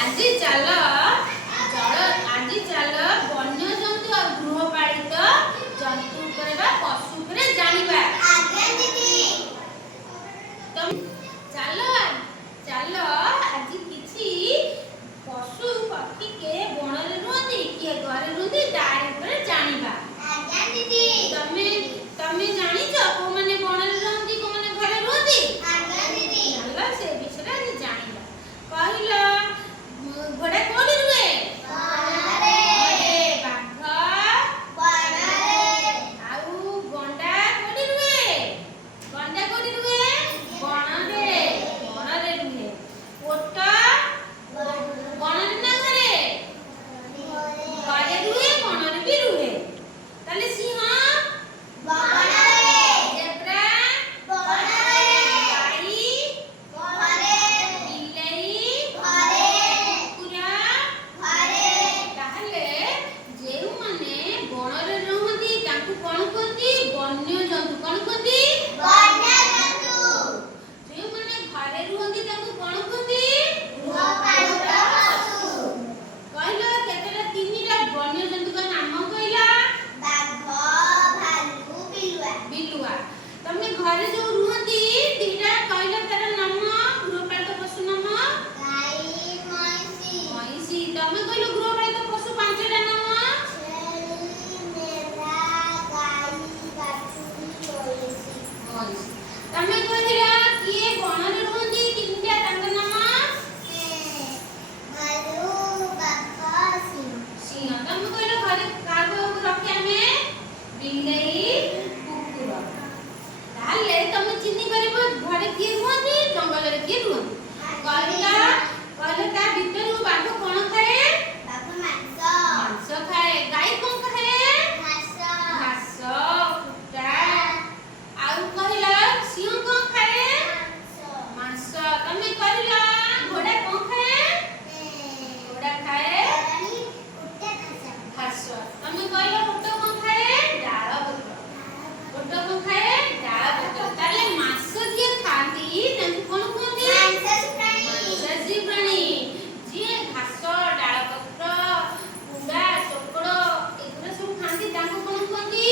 ଆଜି ଚାଲ ବନ୍ୟଜନ୍ତୁ ଆଉ ଗୃହପାଳିତ ଜନ୍ତୁ ଉପରେ ବା ପଶୁ ଉପରେ ଜାଣିବା। ଚାଲ ଆଜି କିଛି ପଶୁ ପକ୍ଷୀ କେ ବଣରେ ରୁହନ୍ତି କିଏ ଘରେ ରୁହନ୍ତି ତାରି ଉପରେ ଜାଣିବା। ତମେ ଜାଣିଛ କୋଉମାନେ ବଣରେ ରୁହନ୍ତି କୋଉମାନେ ଘରେ ରୁହନ୍ତି? ଚାଲ ସେ ବିଷୟରେ ଆଜି ଜାଣିବା। କହିଲ ଘୋଡ଼ା କୋଉଠି ରୁହେ? ବାଘ ଆଉ ଗଣ୍ଡା କୋଉଠି ରୁହେ? ଗଣ୍ଡା କୋଉଠି ରୁହେ? ବଣରେ ରୁହେ। ଓଟ ବଣରେ ନା ଘରେ? ଘରେ ରୁହେ ବଣରେ ବି ରୁହେ। ତାହେଲେ ସିଂହ ଘରେ ଯୋଉ ରୁହନ୍ତି ଦିଟା କହିଲ ତାର ନାମ ଗୃହପାଳିତ ପଶୁ ନାମ? ଗାଈ ମଇଁଷି। ତମେ କହିଲ ଗୃହପାଳିତ ପଶୁ ପାଞ୍ଚଟା ନାମ? ଛେଳି ମେଣ୍ଢା ଗାଈ ବାଛୁରୀ ମଇଁଷି। ତମେ କହିଲ କିଏ ବଣରେ ରୁହନ୍ତି ତିନିଟା ତାଙ୍କ ନାମ? ଭାଲୁ ବାଘ ସିଂହ। ତମେ କହିଲ ଘରେ କାହାକୁ ରଖି ଆମେ? ବିଲେଇ କୁକୁର। ତାହେଲେ ତମେ ଚିହ୍ନି ପାରିବ ଘରେ କିଏ ରୁହନ୍ତି ଜଙ୍ଗଲରେ କିଏ ରୁହନ୍ତି। କହିଲ ତା ଭିତରୁ ବାଘ କଣ ଖାଏ? ମାଂସ ଖାଏ। ଗାଈ କଣ ଖାଏ? ଘାସ କୁଟା। ଆଉ କହିଲ ସିଂହ କଣ ଖାଏ? ମାଂସ। ତମେ କହିଲ ଘୋଡ଼ା କଣ ଖାଏ? ଘୋଡ଼ା ଖାଏ ଘାସ। ତମେ କହିଲ ଓଟ କଣ ଖାଏ? ଡାଳ ପତ୍ର। ଓଟ କଣ ଖାଏ? ଡାଳ ପତ୍ର। ତାହେଲେ ମାଂସ ଯିଏ ଖାଆନ୍ତି ତାଙ୍କୁ କଣ କୁହନ୍ତି? ମାଂସାଶୀ ପ୍ରାଣୀ। ଯିଏ ଘାସ ଡାଳ ପତ୍ର କୁଣ୍ଡା ଚୋକଡ଼ ଏଗୁଡ଼ା ସବୁ ଖାଆନ୍ତି ତାଙ୍କୁ କଣ କୁହନ୍ତି?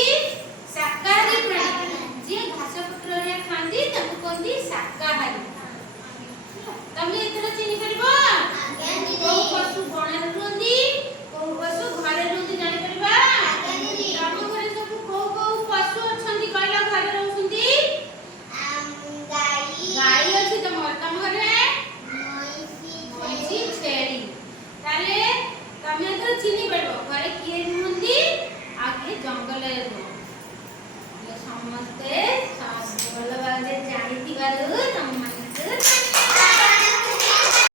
ଶାକାହାରୀ ପ୍ରାଣୀ। ଯିଏ ଘାସ ପତ୍ରରେ ଖାଆନ୍ତି ତାଙ୍କୁ କୁହନ୍ତି ଶାକାହାରୀ। ତମେ ଏଥର ଚିହ୍ନି ପାରିବ କୋଉ ପଶୁ ବଣରେ ରୁହନ୍ତି କୋଉ ପଶୁ ଘରେ ରୁହନ୍ତି ଜାଣିପାରିବା। ତମ ଘରେ ସବୁ କୋଉ ପଶୁ ଅଛନ୍ତି କହିଲ ଘରେ ରହୁଛନ୍ତି? ଗାଈ ଅଛି ତମ ଘରେ? ମଇଁଷି ଛେଳି। ତାହେଲେ ତମେ ଏଥର ଚିହ୍ନି ପାରିବ ଘରେ କିଏ ରୁହନ୍ତି ଆଉ କିଏ ଜଙ୍ଗଲରେ ରୁହନ୍ତି। ସମସ୍ତେ ଭଲ ଭାବରେ ଜାଣିଥିବାରୁ ତମମାନଙ୍କୁ